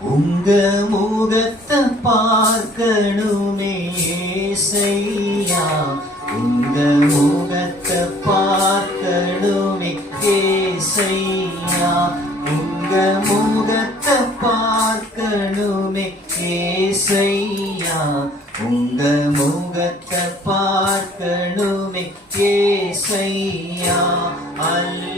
உங்க முகத்தை பார்க்கணுமே செய்யா உங்க முகத்தை பார்க்கணுமே ஏசையா? உங்க முகத்தை பார்க்கணுமே ஏசையா? உங்க முகத்தை பார்க்கணுமே ஏசையா? அல்ல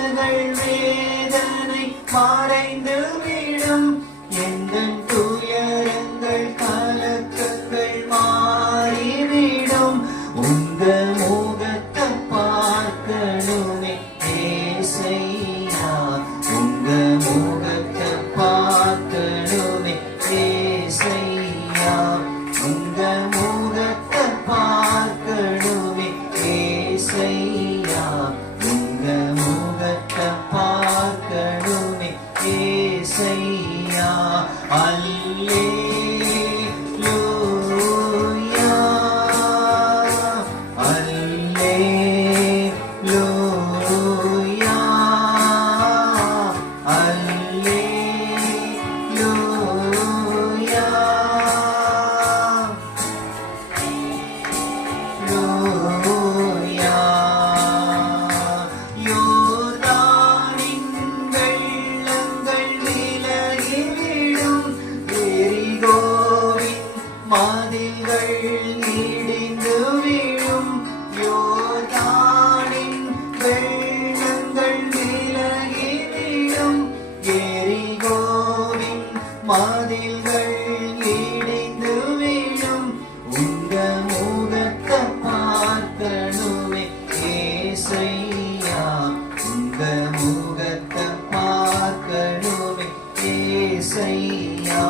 ஏசையா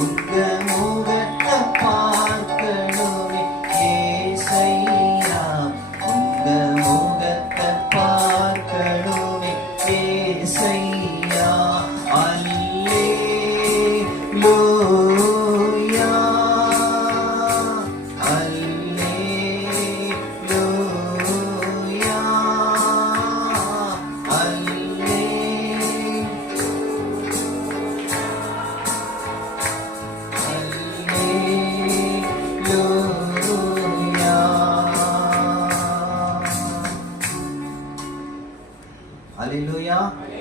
உங்க முகத்தை பார்க்கணுமே ஏசையா உங்க முகத்தை பார்க்கணுமே ஏசையா Yeah.